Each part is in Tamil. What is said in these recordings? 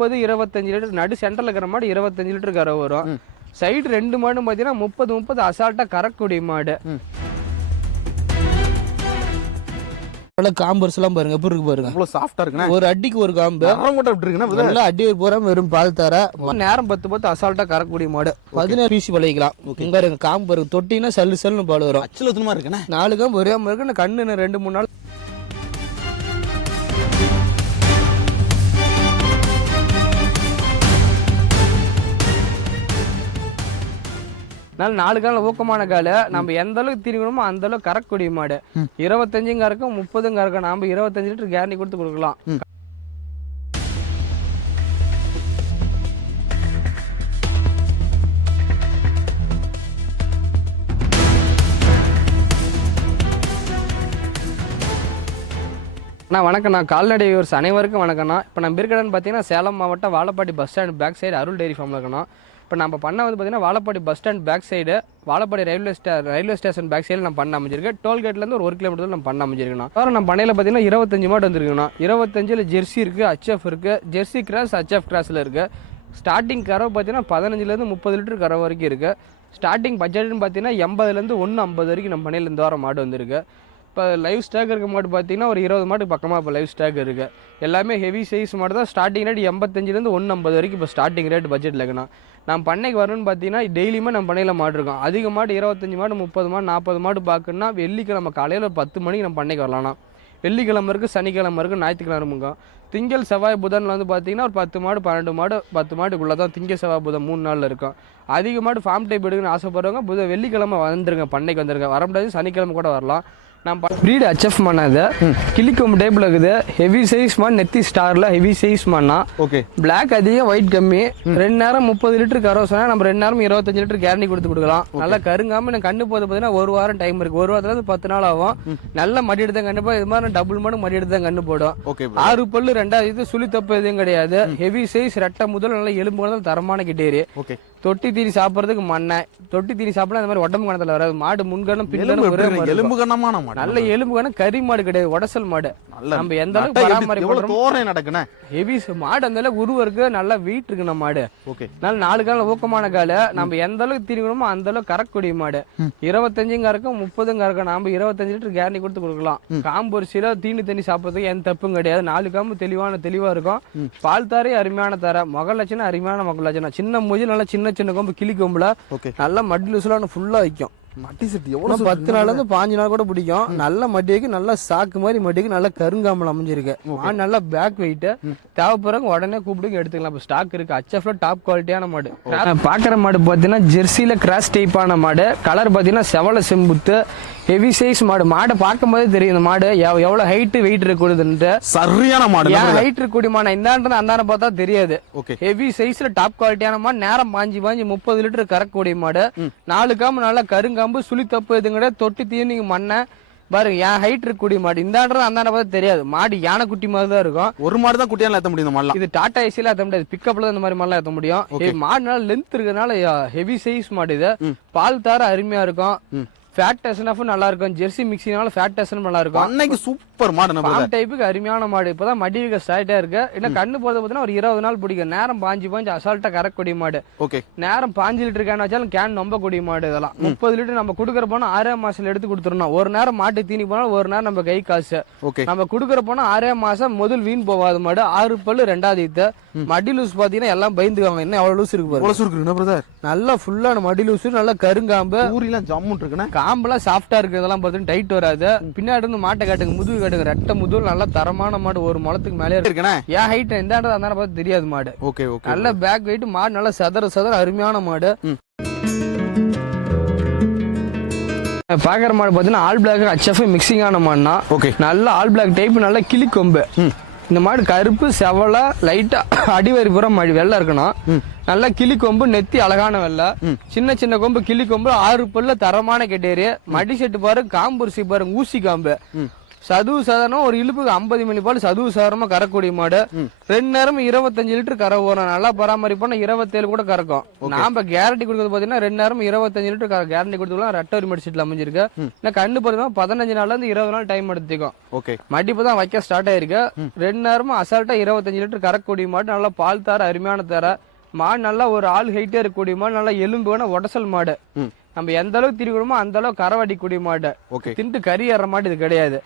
முப்பது இருபத்தஞ்சு லிட்டர் நடு சென்டர்ல இருக்கிற மாடு இருபத்தஞ்சு லிட்டர் கரை வரும் சைடு ரெண்டு மாடும் பார்த்தீங்கன்னா முப்பது முப்பது அசால்ட்டா கறக்கூடிய மாடு. நல்லா காம்பர்ஸ் எல்லாம் பாருங்க எப்படி இருக்கு பாருங்க. அவ்வளவு சாஃப்டா இருக்குண்ணே. ஒரு அடிக்கு ஒரு காம்பு. கூட அப்படி இருக்குண்ணே நல்லா அடி பூரா வெறும் பால் தர. நேரம் பத்து பத்து அசால்ட்டா கறக்கூடிய மாடு. பதினேழு பீஸ் பழகிக்கலாம் இங்க பாருங்க காம்பு பாருங்க தொட்டினா சல்லு சல்லுன்னு பால் வரும். அச்சல் இருக்குண்ணே. நாலு காம்பு ஒரே மாதிரி இருக்கு கண்ணு ரெண்டு மூணு நாள் அதனால நாலு கால ஊக்கமான காலு. நம்ம எந்த அளவுக்கு திரிக்கணுமோ அந்த அளவுக்கு கறக்கக்கூடிய மாடு. இருபத்தஞ்சும் கறக்கும் முப்பதும் கறக்கும். நாம இருபத்தஞ்சு லிட்டர் கேரண்டி கொடுத்து கொடுக்கலாம். அண்ணா வணக்கம் நான் கால்நடை வியூவர்ஸ் அனைவருக்கும் வணக்கம்ண்ணா. இப்போ நம்ம இருக்கிறேன்னு பார்த்தீங்கன்னா சேலம் மாவட்டம் Vazhapadi bus stand back side Arul dairy ஃபார்மில் இருக்கணும் இப்போ நம்ம பண்ண வந்து பார்த்தீங்கன்னா Vazhapadi bus stand back side Vazhapadi railway stay railway station back சைடில் நம்ம பண்ண அமைஞ்சிருக்கு. டோல்கேட்லேருந்து ஒரு ஒரு கிலோமீட்டர் நம்ம பண்ண அமைஞ்சிருக்கணும் வேறு நம்ம பண்ணையில் பார்த்தீங்கன்னா இருபத்தஞ்சு மாடு வந்துருக்கணும் இருபத்தஞ்சில் ஜெர்சி இருக்குது ஹச்எஃப் இருக்குது ஜெர்சி கிராஸ் ஹச்எஃப் கிராஸில் இருக்குது ஸ்டார்டிங் கறவை பார்த்தீங்கன்னா பதினஞ்சுலேருந்து முப்பது லிட்டர் கறவை வரைக்கும் இருக்குது ஸ்டார்டிங் பட்ஜெட்னு பார்த்தீங்கன்னா எண்பதுலேருந்து ஒன்று ஐம்பது வரைக்கும் நம்ம பண்ணையில் இந்த மாடு வந்திருக்கு. இப்போ லைவ் ஸ்டாக் இருக்க மாட்டு பார்த்தீங்கன்னா ஒரு இருபது மாட்டுக்கு பக்கமாக இப்போ லைவ் ஸ்டாக் இருக்குது எல்லாமே ஹெவி சைஸ் மாடு தான். ஸ்டார்டிங் ரேட் எண்பத்தஞ்சிலேருந்து ஒன்று ஐம்பது வரைக்கும் இப்போ ஸ்டார்டிங் ரேட் பட்ஜெட்டில் இருக்கணும் நான் பண்ணைக்கு வரணும்னு பார்த்தீங்கன்னா டெய்லியுமே நம்ம பண்ணையில் மாடு இருக்கும். அதிக மாடு இருபத்தஞ்சி மாடு முப்பது மாடு நாற்பது மாடு பார்க்கணுன்னா வெள்ளிக்கிழமை காலையில் ஒரு பத்து மணிக்கு நம்ம பண்ணைக்கு வரலாம்னா. வெள்ளிக்கிழமை இருக்குது சனிக்கிழமை இருக்குது ஞாயிற்றுக்கிழமை இருக்கும் திங்கள் செவ்வாய் புதனில் வந்து பார்த்தீங்கன்னா ஒரு பத்து மாடு பன்னெண்டு மாடு பத்து மாடுக்குள்ளே தான் திங்கள் செவ்வாய் புதன் மூணு நாளில் இருக்கும். அதிக மாடு ஃபார்ம் டைப் எடுக்கணும்னு ஆசைப்படுறவங்க புத வெள்ளிக்கிழமை வந்துருங்க பண்ணைக்கு வந்துருங்க. வர முடியாது சனிக்கிழமை கூட வரலாம். நம்ம ப்ரீடு அச்சஃப் பண்ணது கிளிக்கொம்பு டைப்பில் இருக்குது. ஹெவி சைஸ் மான் நெத்தி ஸ்டாரில் ஹெவி சைஸ் மான்னா ஓகே. பிளாக் அதிகம் ஒயிட் கம்மி. ரெண்டு நேரம் முப்பது லிட்டர் கறவை சொன்னா நம்ம ரெண்டு நேரம் இருபத்தஞ்சு லிட்டர் கேரண்டி கொடுத்து கொடுக்கலாம். நல்லா கருங்காம எனக்கு கண்ணு போது பார்த்தீங்கன்னா ஒரு வாரம் டைம் இருக்கு. ஒரு வாரத்துல பத்து நாள் ஆகும். நல்ல மடி எடுத்து கண்ணு போடும். இது மாதிரி டபுள் மடங்கு மடி எடுத்து தான் கண்ணு போடும். ஆறு பல்லு ரெண்டாவது இது சுழி தப்பு எதுவும் கிடையாது. ஹெவி சைஸ் ரெட்டை முதல் நல்ல எலும்பு முதல் தரமான கிட்டேரி. ஓகே. தொட்டி தீனி சாப்பிட்றதுக்கு மண்ணை தொட்டி தீனி சாப்பிட அந்த மாதிரி உடம்பு கணத்துல வராது மாடு முன்கணும்? மாதிரி எலும்பு. கனமான மாடு நல்ல எலும்பு கணம் கறி மாடு கிடையாது உடசல் மாடு நல்ல நம்ம எந்த அளவுக்கு பராமரிப்பு எவ்வளவு தோரணை நடக்குண்ணே ஹெவி மாடு அந்த அளவுக்கு உருவம் இருக்கு நல்லா வெயிட் இருக்கு நம்ம மாடு. ஓகே. நல்ல நாலு கால ஊக்கமான காலு. நம்ம எந்த அளவுக்கு திரிக்கணுமோ அந்த அளவுக்கு கறக்கக்கூடிய மாடு. இருபத்தஞ்சும் கறக்கும் முப்பதும் கறக்கும். நாம இருபத்தஞ்சு லிட்டர் கேரண்டி கொடுத்து கொடுக்கலாம். காம்பு ஒரு சில தீனி தண்ணி சாப்பிட்றதுக்கு எந்த தப்பும் கிடையாது. நாலு காம்பு தெளிவான தெளிவா இருக்கும். பால் தாரே அருமையான தர. முகல் லட்சணம் அருமையான முகல் லட்சணம். சின்ன மூஞ்சி நல்லா சின்ன சின்ன கொம்பு கிளி கொம்புல நல்லா மடி லூஸ்லாம் ஃபுல்லா வைக்கும். மட்டி செட்டு எவ்வளவு பத்து நாள்ல இருந்து பாஞ்சு நாள் கூட பிடிக்கும். நல்ல மடிக்கு நல்ல சாக்கு மாதிரி மடிக்கு நல்ல கருங்காமல் அமைஞ்சிருக்கு. மாடு நல்லா பேக் வெயிட் தேவைப்படுறவங்க உடனே கூப்பிட்டு எடுத்துக்கலாம். இப்போ ஸ்டாக் இருக்கு. ஹச்எஃப்ல டாப் குவாலிட்டியான மாடு. பாக்குற மாடு பாத்தீங்கன்னா ஜெர்சில கிராஸ் டைப்பான மாடு. கலர் பாத்தீங்கன்னா செவல செம்புத்து. ஹெவி சைஸ் மாடு. மாடை பார்க்கும் போதே தெரியும் இந்த மாடு. எவ்- எவ்வளவு ஹைட் வெயிட் இருக்கக்கூடாதுன்ட்டு. சரியான மாடு. ஏன் ஹைட் இருக்கக்கூடிய மாடு? இந்தாண்டு அந்தாண்ட பார்த்தா தெரியாது. ஹெவி சைஸ்ல டாப் குவாலிட்டியான மாடு. நேரம் பாஞ்சு பாஞ்சு முப்பது லிட்டர் கறக்கக்கூடிய மாடு. நாலு காம்பு நல்லா கருங்காம்பு சுழி தப்பு எதுங்கட தொட்டி தீனிங்க மண்ணை பாருங்க. என் ஹைட் இருக்கக்கூடிய மாடு. இந்தாண்ட அந்தாண்ட பார்த்தா தெரியாது. மாடு யானைக்குட்டி மாதிரி தான் இருக்கும். ஒரு மாடு தான் குட்டியால ஏத்த முடியும் இந்த மாடலாம். இது டாடா ஏசில ஏத்த முடியாது. பிக்கப்ல தான் இந்த மாதிரி மாடலாம் ஏத்த முடியும். Okay. இது மாடு நல்லா லென்த் இருக்கிறதுனால ஹெவி சைஸ் மாடு இது. பால் தார அருமையா இருக்கும். ஃபேட் டெஸ்னஃப் நல்லா இருக்கும் ஜெர்சி மிக்சினால ஃபேட் டெஸ்ன் நல்லா இருக்கும் அன்னைக்கு சூப்பர் மாடு நம்ம டைப்புக்கு அருமையான மாடு. இப்பதான் மடி வைக்க ஸ்டார்ட்டா இருக்கு இன்னும் கண்ணு போறது பார்த்தீங்கன்னா ஒரு இருபது நாள் பிடிக்கும். நேரம் பாஞ்சு பாஞ்சு அசால்ட்டா கறக்கூடிய மாடு. ஓகே. நேரம் பாஞ்சு லிட்டர் கேன் வச்சாலும் கேன் நம்ப கூடிய மாடு இதெல்லாம். முப்பது லிட்டர் நம்ம கொடுக்குற போனா ஆறே மாசத்துல எடுத்து கொடுத்துடணும். ஒரு நேரம் மாட்டு தீனி போனாலும் ஒரு நேரம் நம்ம கை காசு. ஓகே. நம்ம கொடுக்குற போனா ஆறே மாசம் முதல் வீண் போகாத மாடு. ஆறு பல்லு ரெண்டாவது ஈத்து. மடி லூஸ் பாத்தீங்கன்னா எல்லாம் பயந்துவாங்க என்ன எவ்வளவு லூஸ் இருக்கு நல்லா ஃபுல்லான மடி லூஸ் நல்லா கருங்காம்பு. ஊரிலாம் ஜம்முன் இருக்குண்ணே. காம்பெல்லாம் சாஃப்டா இருக்கு இதெல்லாம் பார்த்தீங்கன்னா டைட் வராது. பின்னாடி இருந்து மாட்டை காட்டுங்க முதுகு காட்டுங்க. ரெட்டை முதுகு நல்லா தரமான மாடு ஒரு முளத்துக்கு மேலே இருக்கு. இருக்குண்ணே? ஏன் ஹைட் எந்த இடத்துல அந்த பார்த்து தெரியாது மாடு. ஓகே ஓகே நல்ல பேக் வெயிட் மாடு நல்ல சதற சதற அருமையான மாடு. பாக்குற மாடு பார்த்தீங்கன்னா ஆல் பிளாக் ஹச்எஃப் மிக்சிங்கான மாடுனா ஓகே. நல்ல ஆல் பிளாக் டைப் நல்ல கிளி கொம்பு. இந்த மாடு கருப்பு செவல லைட்டா அடிவரி புறம் மழி வெள்ளை இருக்கணும் நல்ல கிளி கொம்பு நெத்தி அழகான வெள்ளை சின்ன சின்ன கொம்பு கிளி கொம்பு ஆறு பல்ல தரமான கெட்டேரி. மடி செட்டு பாரு காம்புரிசி பாருங்க ஊசி காம்பு. சதுவு சாதாரணம் ஒரு இழுப்புக்கு ஐம்பது மில்லி பால் சதுவு சாதாரணமா கறக்கூடிய மாடு. ரெண்டு நேரம் இருபத்தஞ்சு லிட்டர் கரை வரும் நல்லா பராமரிப்போம்னா இருபத்தேழு கூட கறக்கும். நாம கேரண்டி கொடுக்கறது பாத்தீங்கன்னா ரெண்டு நேரம் இருபத்தஞ்சு லிட்டர் கேரண்டி கொடுத்துக்கலாம். ரெட்டவரி மெடிசிட்ல அமைஞ்சிருக்கு. இன்னும் கண்ணு பார்த்தீங்கன்னா பதினஞ்சு நாள்ல இருந்து இருபது நாள் டைம் எடுத்துக்கும். ஓகே. மடிப்பு தான் வைக்க ஸ்டார்ட் ஆயிருக்கு. ரெண்டு நேரமும் அசால்ட்டா இருபத்தஞ்சு லிட்டர் கறக்கூடிய மாடு. நல்லா பால் தர அருமையான தர. மாடு நல்லா ஒரு ஆள் ஹைட்டே இருக்கக்கூடிய மாடு நல்லா எலும்பு வேணா உடசல் மாடு. நம்ம எந்த அளவுக்கு திரிக்கணுமோ அந்த அளவுக்கு கரவடிக்கூடிய மாடு. தின்ட்டு கறி ஏற மாடு இது கிடையாது.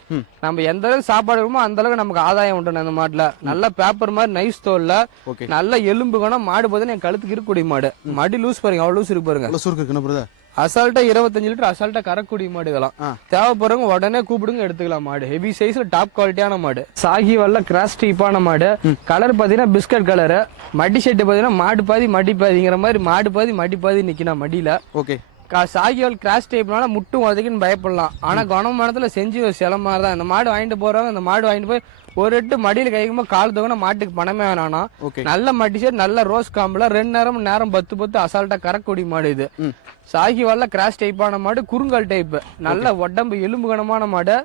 நம்ம எந்த அளவுக்கு சாப்பாடு இருக்கணுமோ அந்த அளவுக்கு நமக்கு ஆதாயம் உண்டு அந்த மாட்டுல நல்ல பேப்பர் மாதிரி நைஸ் தோல்ல. நல்ல எலும்பு குணம் மாடு பார்த்தீங்கன்னா என் கழுத்துக்கு இருக்கக்கூடிய மாடு. மடி லூஸ் பாருங்க அவ்வளவு லூஸ் இருக்கு பாருங்க. நல்ல சுருக்கு இருக்குண்ணா பிரதர் அசால்ட்டா இருபத்தஞ்சு லிட்டர் அசால்ட்டா கறக்கூடிய மாடு இதெல்லாம். தேவைப்படுறவங்க உடனே கூப்பிடுங்க எடுத்துக்கலாம் மாடு. ஹெவி சைஸ்ல டாப் குவாலிட்டியான மாடு. சாகி வல்ல கிராஸ் டீப்பான மாடு. கலர் பாத்தீங்கன்னா பிஸ்கட் கலரு மடி செட்டு பாத்தீங்கன்னா மாடு பாதி மடி பாதிங்கிற மாதிரி மாடு பாதி மடி பாதி நிக்கணும் மடியில. ஓகே. கா- சாகிவால் கிராஸ் டைப்னால முட்டும் உதைக்குன்னு பயப்படலாம். ஆனா குணமானத்துல செஞ்சு ஒரு சில மாதிரி தான் இந்த மாடு வாங்கிட்டு போறவங்க இந்த மாடு வாங்கிட்டு போய் ஒரு எட்டு மடியில கைக்கும்போது கால் தவங்க மாட்டுக்கு பணமே வேணானா நல்ல மடி செட் நல்ல ரோஸ் காம்புல ரெண்டு நேரம் நேரம் பத்து பத்து அசால்ட்டா கறக்கூடிய மாடு இது. சாகி வரல கிராஸ் டைப்பான மாடு குறுங்கல் டைப் நல்ல உடம்பு எலும்பு கனமான மாடு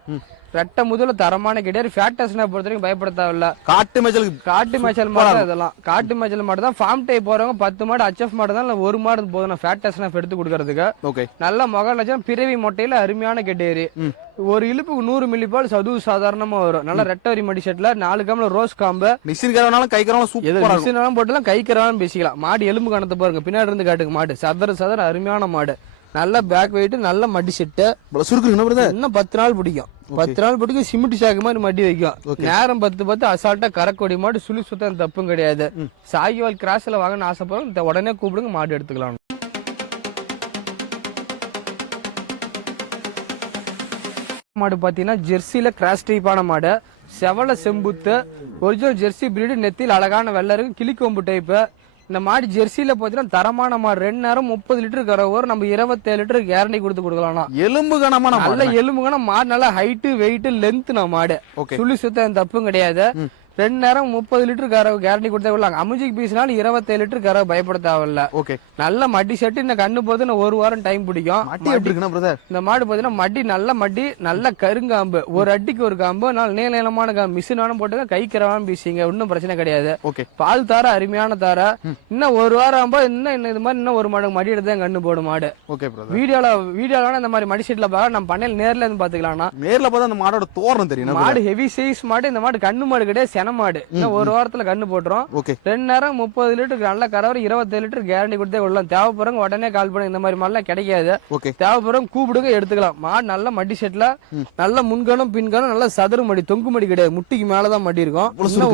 ரெட்டை முதல்ல தரமான கிடையாது. ஃபேட்டஸ்னா பொறுத்த வரைக்கும் பயப்பட தேவையில்ல காட்டு மேய்ச்சலுக்கு காட்டு மேய்ச்சல் மாடு தான் இதெல்லாம். காட்டு மேய்ச்சல் மாடு தான். ஃபார்ம் டைப் போறவங்க பத்து மாடு அச்எஃப் மாடு தான் இல்ல ஒரு மாடு போதும். ஃபேட்டஸ்னா எடுத்து கொடுக்கறதுக்கு. ஓகே நல்ல முக லட்சம் பிறவி மொட்டையில அருமையான கெட்டேரி. ஒரு இழுப்புக்கு நூறு மில்லி பால் சதுவு சாதாரணமா வரும். நல்ல ரெட்டவரி மடி செட்ல நாலு காம்புல ரோஸ் காம்பு. மிஷின் கரவனாலும் கை கரவனாலும் சூப்பரா மிஷினாலும் போட்டுலாம் கை கரவாலும் பேசிக்கலாம். மாடு எலும்பு கணத்தை பாருங்க பின்னாடி இருந்து காட்டுங்க மாடு. சதற சதற அருமையான மாடு. நல்ல பேக் வெயிட் நல்ல மடி செட்டு. சுருக்கு இன்னும் பத்து நாள் பிடிக்கும். பத்து நாள் பிடிக்கும் சிமெண்ட் சாக்கு மாதிரி மடி வைக்கும். நேரம் பத்து பத்து அசால்ட்டா கரக்கொடி மாடு சுழி சுத்தம் தப்பும் கிடையாது. சாகிவால் கிராஸ்ல வாங்கன்னு ஆசைப்படுறோம். உடனே கூப்பிடுங்க மாடு எடுத்துக்கலாம். மாடு பார்த்தீங்கன்னா ஜெர்சியில் கிராஸ் டைப்பான மாடு. செவல செம்புத்து ஒரிஜினல் ஜெர்சி பிரீடு நெத்தியில் அழகான வெள்ளை இருக்கு கிளிக்கொம்பு டைப்பு இந்த மாடு ஜெர்சியில் பார்த்தீங்கன்னா தரமான மாடு. ரெண்டு நேரம் முப்பது லிட்டர் கறவோர் நம்ம இருபத்தேழு லிட்டர் கேரண்டி கொடுத்து கொடுக்கலாம்னா. எலும்பு கனமான நல்ல எலும்புகான மாடு நல்ல ஹைட்டு வெயிட் லென்த் நான் மாடு. சுழி சுத்தம் தப்பும் கிடையாது. ரெண்டு நேரம் முப்பது லிட்டர் கறவை கேரண்டி கொடுத்தா விடலாம் அமுஜிக்கு பீஸ்னாலும் இருபத்தேழு லிட்டர் கறவை பயப்பட தேவையில்ல ஓகே நல்ல மடி செட்டு இந்த கண்ணு போது ஒரு வாரம் டைம் பிடிக்கும். மட்டி எப்படி பிரதர் இந்த மாடு பார்த்தீங்கன்னா மடி நல்ல மடி நல்ல கருங்காம்பு. ஒரு அடிக்கு ஒரு காம்பு நல்ல நீள நீளமான காம்பு. மிஷினாலும் போட்டுங்க கை கரவாம பீசிங்க. ஒன்றும் பிரச்சனை கிடையாது. ஓகே பால் தார அருமையான தார. இன்னும் ஒரு வாரம் ஆகும்போது இன்னும் இது மாதிரி இன்னும் ஒரு மாடு மடி எடுத்து தான் கண்ணு போடும் மாடு. ஓகே வீடியோல வீடியோல இந்த மாதிரி மடி செட்ல பார்க்க நம்ம பண்ணையில் நேர்ல இருந்து பாத்துக்கலாம்னா நேர்ல பார்த்தா அந்த மாடோட தோரணம் தெரியும் மாடு ஹெவி சைஸ் மாடு இந்த மாடு கண்ணு மாடு கிடையாது சென மாடு இன்னும் ஒரு வாரத்துல கண்ணு போட்டுரும். ரெண்டு நேரம் முப்பது லிட்டர் நல்ல கறவர் இருபத்தேழு லிட்டர் கேரண்டி கொடுத்தே கொள்ளலாம் தேவைப்படுறவங்க உடனே கால் பண்ணுங்க. இந்த மாதிரி மாடுலாம் கிடைக்காது. தேவைப்படுறவங்க கூப்பிடுங்க எடுத்துக்கலாம். மாடு நல்ல மடி செட்ல நல்ல முன்கணும் பின்கணும் நல்ல சதுர மடி தொங்கு மடி கிடையாது. முட்டிக்கு மேலதான் மடி இருக்கும்.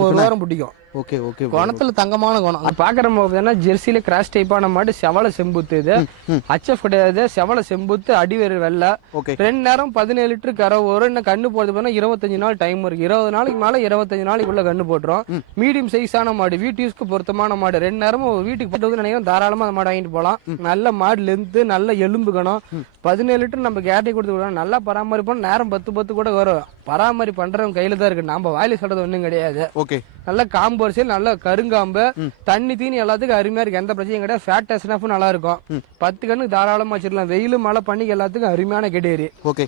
ஒரு வாரம் பிடிக்கும். ஓகே ஓகே குணத்துல தங்கமான குணம். அது பாக்குற போதுன்னா ஜெர்சியில கிராஸ் டைப்பான மாடு செவல செம்புத்து இது. ஹச்எஃப் கிடையாது செவல செம்புத்து அடிவேறு வெள்ளை. ஓகே. ரெண்டு நேரம் பதினேழு லிட்டர் கரை வரும் இன்னும் கண்ணு போடுறது பார்த்தா இருபத்தஞ்சு நாள் டைம் இருக்கு. இருபது நாளைக்கு மேல இருபத்தஞ்சு நாளைக்குள்ள கண்ணு போட்டுரும். மீடியம் சைஸான மாடு வீட்டு யூஸ்க்கு பொருத்தமான மாடு. ரெண்டு நேரமும் வீட்டுக்கு போட்டு நினைக்கிறோம் தாராளமா அந்த மாடு வாங்கிட்டு போலாம். நல்ல மாடு லென்த்து நல்ல எலும்பு கணம். பதினேழு லிட்டர் நம்ம கேரண்டி கொடுத்து கொடுக்கணும் நல்லா பராமரிப்போம் நேரம் பத்து பத்து கூட வரும். பராமரி பண்றவங்க கையில தான் இருக்கு. நம்ம வாயில சொல்றது ஒண்ணும் கிடையாது. ஓகே. நல்ல காம்பு நல்ல கருங்காம்பு தண்ணி தீனி எல்லாத்துக்கும் அருமையா இருக்கு. எந்த பிரச்சனையும் கிடையாது. ஃபேட் டெஸ்னஃபும் நல்லா இருக்கும். பத்து கண்ணுக்கு தாராளமா வச்சிடலாம். வெயில் மழை பண்ணிக்கு எல்லாத்துக்கும் அருமையான கெடேரி ஓகே.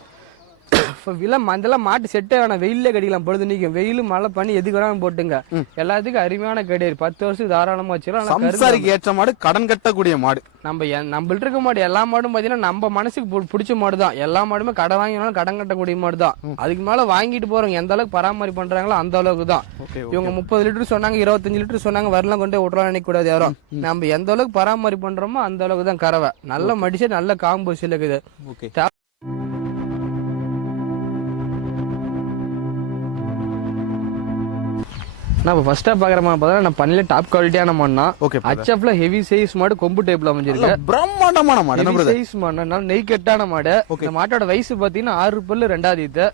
இப்போ வில மந்தெல்லாம் மாட்டு செட்டே வேணாம். வெயிலே கடிக்கலாம். பொழுது நிற்கும் வெயில் மழை பண்ணி எதுக்கு வேணாலும் போட்டுங்க. எல்லாத்துக்கும் அருமையான கெடேரி பத்து வருஷத்துக்கு தாராளமா வச்சிடலாம் ஆனா கருங்காம்பு- சம்சாரிக்கு ஏற்ற மாடு கடன் கட்டக்கூடிய மாடு. நம்ம நம்மள்ட்ட இருக்க மாடு எல்லா மாடும் பாத்தீங்கன்னா நம்ம மனசுக்கு பிடிச்ச மாடு தான் எல்லா மாடுமே கடை வாங்கினாலும் கடன் கட்டக்கூடிய மாடு தான் அதுக்கு மேல வாங்கிட்டு போறவங்க எந்த அளவுக்கு பராமரி பண்றாங்களோ அந்த அளவுக்கு தான் இவங்க முப்பது லிட்டர் சொன்னாங்க இருபத்தஞ்சு லிட்டர் சொன்னாங்க வரலாம் கொண்டு விட்றலாம் நினைக்க கூடாது யாரும். நம்ம எந்த அளவுக்கு பராமரி பண்றோமோ அந்த அளவுக்கு தான் கறவை. நல்ல மடிச்சு நல்ல காம்பு இருக்குது. நான் ஃபர்ஸ்டா பாக்குற மாதிரி பார்த்தா நான் பண்ணல டாப் குவாலிட்டியான மாடுனா ஓகே ஹச்எஃப்ல ஹெவி சைஸ் மாடு கொம்பு டைப்ல அமைஞ்சிருக்கு. பிரம்மாண்டமான மாடு என்ன பிரதர் சைஸ் மாடு நல்ல நெய் கெட்டான மாடு. இந்த மாட்டோட வயசு பாத்தீங்கன்னா ஆறு பல்லு ரெண்டாவது இது.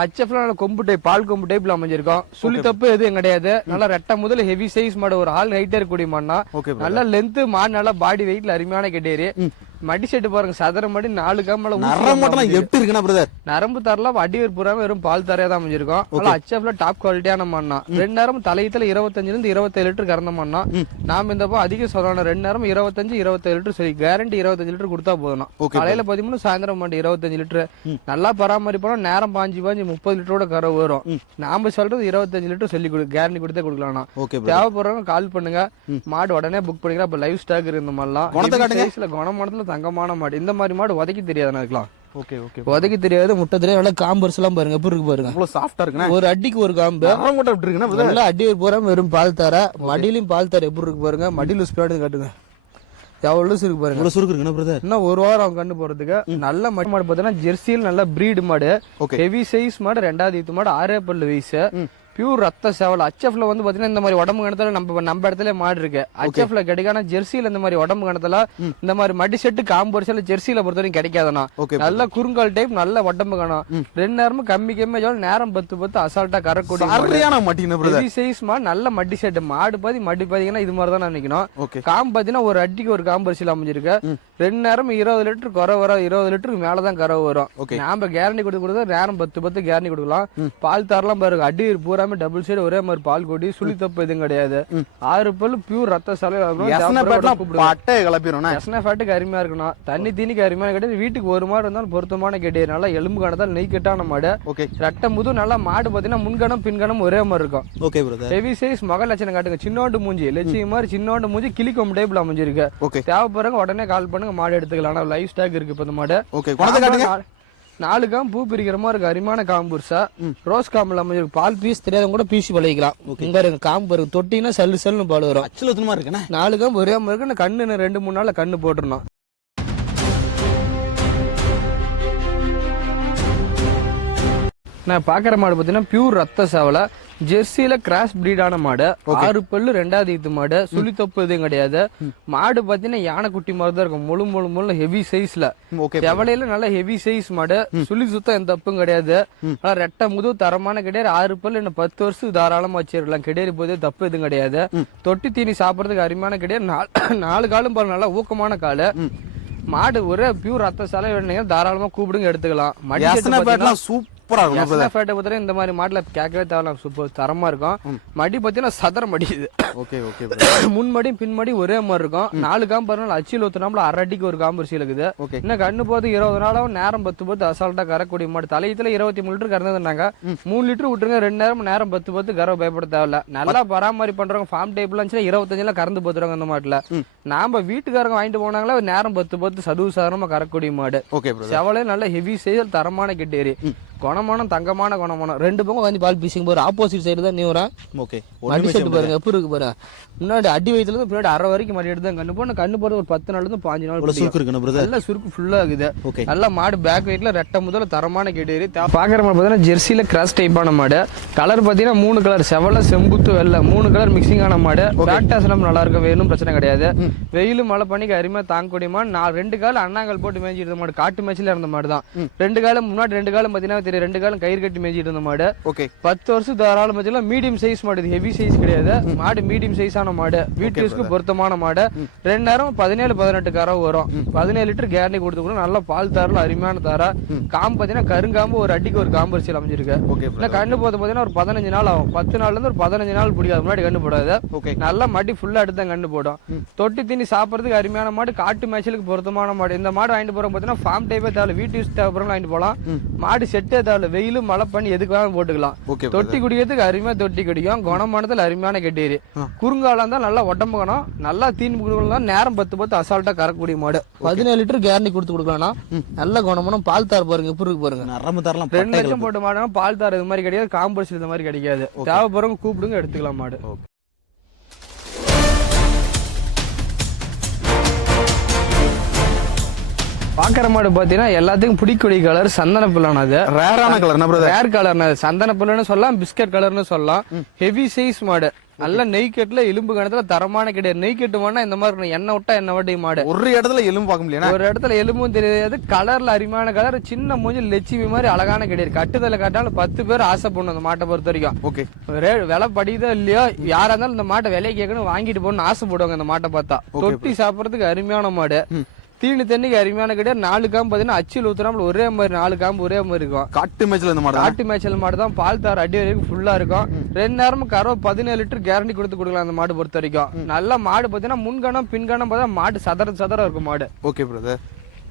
ஹச்எஃப்ல நல்ல கொம்பு டைப் பால் கொம்பு டைப்ல அமைஞ்சிருக்கும். சுழி தப்பு எதுவும் கிடையாது. நல்லா ரெட்டை முதல்ல ஹெவி சைஸ் மாடு ஒரு ஆள் ஹைட்டே இருக்கக்கூடிய மாடுனா நல்ல லென்த் மாடு நல்லா பாடி வெயிட்ல அருமையான கெட்டேரி. மடி செட்டு பாருங்க சதுர மடி நாலு காம்பல நரம் மட்டும் எப்படி இருக்குன்னா பிரதர் நரம்பு தரலாம் அடி பூராம வெறும் பால் தரையா தான் அமைஞ்சிருக்கும். அச்எஃப்ல டாப் குவாலிட்டியான மண்ணா. ரெண்டு நேரம் தலையத்துல இருபத்தஞ்சுல இருந்து இருபத்தேழு லிட்டர் கறந்த மண்ணா. நாம இந்த அதிகம் சொல்லணும் ரெண்டு நேரம் இருபத்தஞ்சு இருபத்தேழு லிட்டர் சரி கேரண்டி இருபத்தஞ்சு லிட்டர் கொடுத்தா போதும் காலையில பதிமூணு சாயந்தரம் பண்ணி இருபத்தஞ்சு லிட்டர். நல்லா பராமரிப்போம் நேரம் பாஞ்சு பாஞ்சு முப்பது லிட்டரோட கரை வரும். நாம சொல்றது இருபத்தஞ்சு லிட்டர் சொல்லி கொடு கேரண்டி கொடுத்தே பிரதர் தேவைப்படுறவங்க கால் பண்ணுங்க. மாடு உடனே புக் பண்ணிக்கலாம் அப்ப லைவ் ஸ்டாக் இருந்த மாதிரிலாம். குணத்தை தங்கமான மாடு. இந்த மாதிரி மாடு உதைக்க தெரியாது இருக்கலாம் ஓகே ஓகே உதைக்க தெரியாது. முட்டை தெரியாது. நல்லா காம்பர்ஸ் எல்லாம் பாருங்க. எப்படி இருக்கு பாருங்க. அவ்வளவு சாஃப்டா இருக்குண்ணே. ஒரு அடிக்கு ஒரு காம்பு. நரம் மட்டும் எப்படி இருக்குன்னா நல்லா அடி பூரா வெறும் பால் தர. மடியிலையும் பால் தர. எப்படி இருக்கு பாருங்க. மடியில் ஸ்பீடு காட்டுங்க. எவ்வளவு லூஸ் இருக்கு பாருங்க. இவ்வளவு சுருக்கு இருக்குண்ணா பிரதர் இன்னும் ஒரு வாரம் அவங்க கண்டு போறதுக்கு. நல்ல மடி மாடு. பார்த்தீங்கன்னா ஜெர்சியில் நல்ல பிரீடு மாடு. ஹெவி சைஸ் மாடு. ரெண்டாவது ஈத்து மாடு. ஆறே பல்லு வயசு. பியூர் ரத்த சேவல். அச்எஃப்ல வந்து பாத்தீங்கன்னா இந்த மாதிரி உடம்பு கணத்துல நம்ம நம்ம இடத்துல மாடு இருக்கு. அச்எஃப்ல கிடைக்கான ஜெர்சியில இந்த மாதிரி உடம்பு கணத்துல இந்த மாதிரி மடி செட்டு காம்பரிசல் ஜெர்சியில பொறுத்த வரைக்கும் கிடைக்காதண்ணா. ஓகே நல்ல குறுங்கால் டைப் நல்ல உடம்பு கணம். ரெண்டு நேரமும் கம்மி கம்மி நேரம் பத்து பத்து அசால்ட்டா ஹெவி சைஸ் மாடு. நல்ல மடி செட்டு. மாடு பாதி மடி பாத்தீங்கன்னா இது மாதிரி தான் நினைக்கணும். ஓகே காம்பு பாத்தீங்கன்னா ஒரு அடிக்கு ஒரு காம்பரிசியில் அமைஞ்சிருக்கு. ரெண்டு நேரம் இருபது லிட்டர் குறை வரும் இருபது லிட்டருக்கு மேல தான் கறவை வரும். நாம கேரண்டி கொடுக்க கொடுத்தா நேரம் பத்து பத்து கேரண்டி கொடுக்கலாம். பால் தரலாம் பாருங்க. அடி பூராமே டபுள் சைடு ஒரே மாதிரி பால் கொடி சுழி தப்பு எதுவும் கிடையாது. ஆறு பல்லு பியூர் ரத்த சாலை பட்டை கிளப்பிடும்ண்ணா எஸ்னா ஃபேட்டுக்கு அருமையா இருக்கணும். தண்ணி தீனிக்கு அருமையான கிடையாது வீட்டுக்கு ஒரு மாடு இருந்தாலும் பொருத்தமான கெட்டி. நல்லா எலும்பு கணத்தால் நெய் கெட்டான மாடு. ஓகே. ரெட்டை முது நல்லா மாடு பாத்தீங்கன்னா முன்கணம் பின்கணம் ஒரே மாதிரி இருக்கும். ஓகே பிரதர் ஹெவி சைஸ் மக லட்சணம் காட்டுங்க. சின்னோண்டு மூஞ்சி லட்சி மாதிரி சின்னோண்டு மூஞ்சி கிளிக்கொம்பு டைப்ல அமைஞ்சிருக்கு. ஓகே. தேவைப்படுறவங்க உடனே கால் பண்ணுங்க மாடு எடுத்துக்கலாம். ஆனா லைவ் ஸ்டாக் இருக்கு இப்ப இந்த மாடு. ஓகே. நாலு- நாலு காம் பூ பிரிக்கிற மாதிரி இருக்கு. அரிமான காம்புர்சா ரோஸ் காம்பில் அமைஞ்சிருக்கு பால் பீஸ் தெரியாதவங்க கூட பீசி பழகிக்கலாம் இங்க பாருங்க காம்பு பாருங்க. தொட்டிங்கன்னா சல்லு சல்லுன்னு பால் வரும். அச்சல் ஒத்துமா இருக்குண்ணே? நாலு காம்பு ஒரே மாதிரி இருக்கு கண்ணு ரெண்டு மூணு நாள்ல கண்ணு போட்டுருணும் நான் பாக்குற மாடு பார்த்தீங்கன்னா பியூர் ரத்த சேவலை. ஜெர்சியில கிராஸ் பிரீடான மாடு. ஆறு பல்லு ரெண்டாவது ஈத்து மாடு. சுழி தொப்பு எதுவும் கிடையாது. மாடு பார்த்தீங்கன்னா யானைக்குட்டி மாதிரி தான் இருக்கும். முழு முழு முழு ஹெவி சைஸ்ல செவலையில நல்ல ஹெவி சைஸ் மாடு. சுழி சுத்தம் எந்த தப்பும் கிடையாது. ஆனா ரெட்டை முது தரமான கிடையாது. ஆறு பல்லு இன்னும் பத்து வருஷத்துக்கு தாராளமா வச்சிடலாம் கிடையாது போதே தப்பு எதுவும் கிடையாது. தொட்டி தீனி சாப்பிடறதுக்கு அருமையான கிடையாது. நாலு காலும் பாருங்க நல்லா ஊக்கமான காலு. மாடு ஒரே பியூர் ரத்த சாலை தாராளமா கூப்பிடுங்க எடுத்துக்கலாம். மடி செட்டு எசன பாத்தீங்கன்னா- பேட்லாம் சூப்பரா இருக்கும் எஸ்னா ஃபேட்டை பொறுத்தவரை இந்த மாதிரி மாடுல கேட்கவே தேவையில்ல சூப்பர் தரமா இருக்கும். மடி பார்த்தீங்கன்னா சதர மடி இது ஓகே ஓகே பிரதர் முன்மடியும் பின்மடி ஒரே மாதிரி இருக்கும். நாலு காம்பு பாருங்க அச்சில் ஊத்துனாப்புல அரை அடிக்கு ஒரு காம்பு அரிசி இருக்குது. ஓகே. இன்னும் கண்ணு போது இருபது நாளாவும் நேரம் பத்து பத்து அசால்ட்டா கறக்கூடிய மாடு. தலையத்துல இருபத்தி மூணு லிட்டர் கறந்துருந்தாங்க. மூணு லிட்டர் விட்டுருங்க ரெண்டு நேரம் நேரம் பத்து பத்து கறவை பயப்பட தேவையில்ல. நல்லா பராமரி பண்றவங்க ஃபார்ம் டைப்ல இருந்துச்சுன்னா இருபத்தஞ்சுல கறந்து போத்துருவாங்க அந்த மாட்டுல. நாம வீட்டுக்காரங்க வாங்கிட்டு போனாங்களா நேரம் பத்து பத்து சதுவு சாதாரணமா கறக்கூடிய மாடு. ஓகே செவலே நல்ல ஹெவி சைஸ் தரமான கெட்டேரி. குணமானம் தங்கமான குணமானம். ரெண்டு பக்கம் வந்து பால் பீசிங் போற ஆப்போசிட் சைடு தான் நீ வரேன். ஓகே மடி செட்டு பாருங்க எப்படி இருக்கு பாருங்க. முன்னாடி அடி வயிற்றுல இருந்து பின்னாடி அரை வரைக்கும் மடி எடுத்து தான் கண்ணு. போன கண்ணு போறது ஒரு பத்து நாள்ல இருந்து பாஞ்சு நாள். சுருக்கு பிரதர் நல்ல சுருக்கு ஃபுல்லா இருக்குது. ஓகே. நல்ல மாடு பேக் வெயிட்ல ரெட்டை முதல்ல தரமான கெட்டேரி பாக்குற மாடு பார்த்தீங்கன்னா ஜெர்சியில கிராஸ் டைப்பான மாடு. கலர் பார்த்தீங்கன்னா மூணு கலர் செவல செம்புத்து வெள்ளை. மூணு கலர் மிக்சிங் ஆன மாடு. பேக்டாஸ் எல்லாம் நல்லா இருக்கும் வேணும் பிரச்சனை கிடையாது. வெயில் மழை பண்ணிக்கு அருமையா தாங்கக்கூடிய மாடு. நான் ரெண்டு காலம் அண்ணாங்கல் போட்டு மேய்ஞ்சிட்டு இருந்த மாடு. காட்டு மேய்ச்சல இருந்த மாடு தான் ரெண்டு காலம் முன்னாடி ரெண்டு காலம் பார்த்தீங்கன்னா தெரியும் ரெண்டு காலம் கயிறு கட்டி மேய்ஞ்சிட்டு இருந்த மாடு. ஓகே. பத்து வருஷம் தாராளம் வச்சுல மீடியம் சைஸ் மாடு இது. ஹெவி சைஸ் கிடையாது. மாடு மீடியம் சைஸான மாடு. வீட்டு யூஸ்க்கு பொருத்தமான மாடு. ரெண்டு நேரம் பதினேழு பதினெட்டு கறவை வரும். பதினேழு லிட்டர் கேரண்டி கொடுத்து கூட நல்ல பால் தாரில் அருமையான தாரா. காம்பு பார்த்தீங்கன்னா கருங்காம்பு ஒரு அடிக்கு ஒரு காம்பு அரிசியில் அமைஞ்சிருக்கு. ஓகே இல்லை கண்ணு போது பார்த்தீங்கன்னா ஒரு பதினஞ்சு நாள் ஆகும். பத்து நாள்ல இருந்து ஒரு பதினஞ்சு நாள் பிடிக்காது. முன்னாடி கண்ணு போடாது. ஓகே. நல்லா மடி ஃபுல்லா எடுத்து தான் கண்ணு போடும். தொட்டி தீனி சாப்பிட்றதுக்கு அருமையான மாடு. காட்டு மேய்ச்சலுக்கு பொருத்தமான மாடு. இந்த மாடு வாங்கிட்டு போறோம் பார்த்தீங்கன்னா ஃபார்ம் டைப்பே தேவை வீட்டு யூஸ் தேவைப்படுறவங்க வாங்கிட்டு போகலாம். மாடு செட்டே தேவை வெயில் மழை பண்ணி எதுக்கு வேணாலும் போட்டுக்கலாம் தொட்டி குடிக்கிறதுக்கு அருமையா தொட்டி குடிக்கும். குணமானதுல அருமையான கெட்டேரி. குறுங்காலம் தான் நல்லா உடம்பு குணம். நல்லா தீன் குடுக்கலாம் நேரம் பத்து பத்து அசால்ட்டா கறக்கூடிய மாடு. பதினேழு லிட்டர் கேரண்டி கொடுத்து கொடுக்கலாம்னா நல்ல குணமான பால் தார் பாருங்க எப்படி இருக்கு பாருங்க. நரம்பு தரலாம் ரெண்டு லட்சம் போட்டு மாடுனா பால் தார் இது மாதிரி கிடையாது காம்பரிசி இது மாதிரி கிடைக்காது. தேவைப்படுறவங்க கூப்பிடுங்க எடுத்துக்கலாம் மாடு. பாக்குற மாடு பாத்தீங்கன்னா எல்லாத்துக்கும் பிடிக்கூடிய கலர் சந்தன பிள்ளான அது. ரேரான கலர் என்ன ரேர் கலர் சந்தன பிள்ளைன்னு சொல்லலாம் பிஸ்கட் கலர்னு சொல்லலாம். ஹெவி சைஸ் மாடு. நல்ல நெய்க்கட்டுல எலும்பு கணத்துல தரமான கிடையாது. நெய்க்கட்டு மாடுனா இந்த மாதிரி இருக்கணும். எண்ணெய் விட்டா எண்ணெய் வட்டி மாடு. ஒரு இடத்துல எலும்பு பார்க்க முடியல ஒரு இடத்துல எலும்பும் தெரியாது. கலர்ல அருமையான கலர் சின்ன மூஞ்சி லட்சுமி மாதிரி அழகான கிடையாது. கட்டுதல காட்டாலும் பத்து பேர் ஆசைப்படணும் அந்த மாட்டை பொறுத்த வரைக்கும். ஓகே விலை படிக்குதோ இல்லையோ யாரா இருந்தாலும் இந்த மாட்டை விலை கேட்கணும் வாங்கிட்டு போகணும்னு ஆசைப்படுவாங்க இந்த மாட்டை பார்த்தா. தொட்டி சாப்பிடறதுக்கு அருமையான மாடு. தீனி தண்ணிக்கு அருமையான கிடையாது நாலு காம்பு பார்த்தீங்கன்னா அச்சில் ஊத்துறாமல் ஒரே மாதிரி நாலு காம்பு ஒரே மாதிரி இருக்கும். காட்டு மேட்ச்ல இந்த மாடு நாட்டு மேய்ச்சல் மாடு தான் பால் தார் அடி வரைக்கும் ஃபுல்லா இருக்கும். ரெண்டு நேரமும் கறவை பதினேழு லிட்டர் கேரண்டி கொடுத்து கொடுக்கலாம் அந்த மாடு பொறுத்த வரைக்கும். நல்ல மாடு பார்த்தீங்கன்னா முன்கணம் பின்கணம் பார்த்தா மாடு சதற சதற இருக்கும் மாடு. ஓகே பிரதர்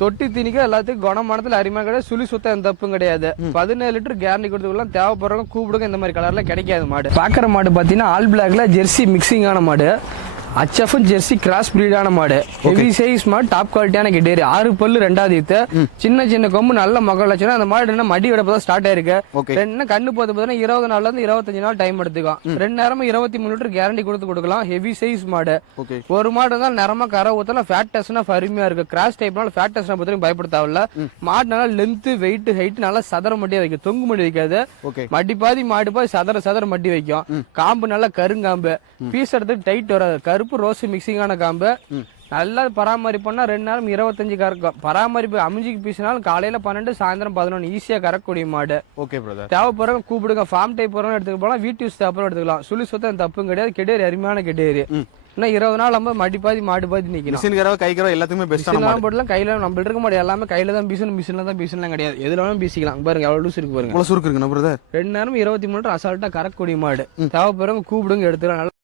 தொட்டி திணிக்க எல்லாத்துக்கும் குணமானத்துல அருமையா கிடையாது சுழி சுத்தம் எந்த தப்பும் கிடையாது. பதினேழு லிட்டர் கேரண்டி கொடுத்துக்கலாம் தேவைப்படுறவங்க கூப்பிடுங்க இந்த மாதிரி கலர்ல கிடைக்காது மாடு. பாக்குற மாடு பாத்தீங்கன்னா ஆல் பிளாக்ல ஜெர்சி மிக்சிங்கான மாடு. அச்எஃப் ஜெர்சி கிராஸ் பிரீடான மாடு. ஹெவி சைஸ் மாடு டாப் குவாலிட்டியான கிட்டேரி. ஆறு பல்லு ரெண்டாவது ஈத்து. சின்ன சின்ன கொம்பு நல்ல மகள் லட்சணம். அந்த மாடு என்ன மடி விட தான் ஸ்டார்ட் ஆயிருக்கு. ரெண்டு கண்ணு போது பார்த்தீங்கன்னா இருபது நாள்ல இருந்து இருபத்தஞ்சு நாள் டைம் எடுத்துக்கும். ரெண்டு நேரமும் இருபத்தி மூணு லிட்டர் கேரண்டி கொடுத்து கொடுக்கலாம். ஹெவி சைஸ் மாடு. ஒரு மாடு இருந்தாலும் நிறமா கரை ஊத்தலாம் ஃபேட் டெஸ்ட்னா அருமையா இருக்கு. கிராஸ் டைப்னால ஃபேட் டெஸ்ட் பத்தி பயப்பட தேவையில்ல மாடு நல்லா லென்த் வெயிட் ஹைட் நல்லா சதற மட்டியா வைக்கும். தொங்கு மடி வைக்காது. மடி பாதி மாடு பாதி சதற சதற மட்டி வைக்கும். காம்பு நல்லா கருங்காம்பு. பீஸ் எடுத்து டைட் வராது. கருப்பு ரோஸ் மிக்சிங்கான காம்பு. நல்லா பராமரிப்புனா ரெண்டு நேரம் இருபத்தஞ்சு கறக்கும் பராமரிப்பு அமிஞ்சிக்கு பீசினாலும் காலையில பன்னெண்டு சாயந்தரம் பதினொன்று ஈஸியா கறக்கக்கூடிய மாடு. ஓகே பிரதர் தேவைப்படுறவங்க கூப்பிடுங்க. ஃபார்ம் டைப் போறவங்க எடுத்துக்க போலாம். வீட்டு யூஸ் தேவைப்படுறவங்க எடுத்துக்கலாம். சுழி சுத்தம் தப்பும் கிடையாது. கெடேரி அருமையான கெடேரி. இன்னும் இருபது நாள் நம்ம மடி பாதி மாடு பாதி நிக்கணும். மிஷின் கரவை கை கரவை எல்லாத்துக்குமே மாடு. போட்டுலாம். கையில நம்ம இருக்க முடியாது எல்லாமே கையில தான் பீசன் மிஷின்ல தான் பீசன்லாம் கிடையாது. எதுல வேணாலும் பீசிக்கலாம். பாருங்க எவ்வளவு லூஸ் இருக்கு பாருங்க. இவ்வளவு சுருக்கு இருக்குண்ணா பிரதர் ரெண்டு நேரம் இருபத்தி மூணு அசால்ட்டா கறக்கக்கூடிய மாடு. தேவைப்படுறவங்க கூப்பிடுங்க எடுத்துக்கலாம். நல்லா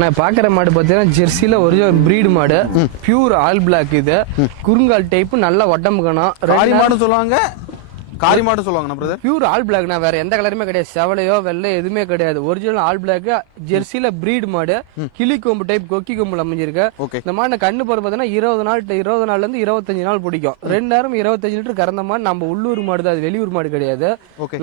நான் பாக்குற மாடு பார்த்தீங்கன்னா ஜெர்சில ஒரிஜினல் பிரீடு மாடு. பியூர் ஆல் பிளாக் இது. குறுங்கால் டைப் நல்ல உடம்பு கணம் காரி மாடு சொல்லுவாங்க. காரி மாடு சொல்லுவாங்கண்ணா பிரதர் பியூர் ஆல் பிளாக்னா வேற எந்த கலருமே கிடையாது. செவலையோ வெள்ளை எதுவுமே கிடையாது. ஒரிஜினல் ஆல் பிளாக் ஜெர்சில பிரீடு மாடு. கிளி கொம்பு டைப் கொக்கி கொம்புல அமைஞ்சிருக்கு. இந்த மாடு கண்ணு போற பார்த்தீங்கன்னா இருபது நாள் இருபது நாள்ல இருந்து இருபத்தஞ்சு நாள் பிடிக்கும். ரெண்டு நேரம் இருபத்தஞ்சு லிட்டர் கறந்த மாடு. நம்ம உள்ளூர் மாடு தான் அது வெளியூர் மாடு கிடையாது.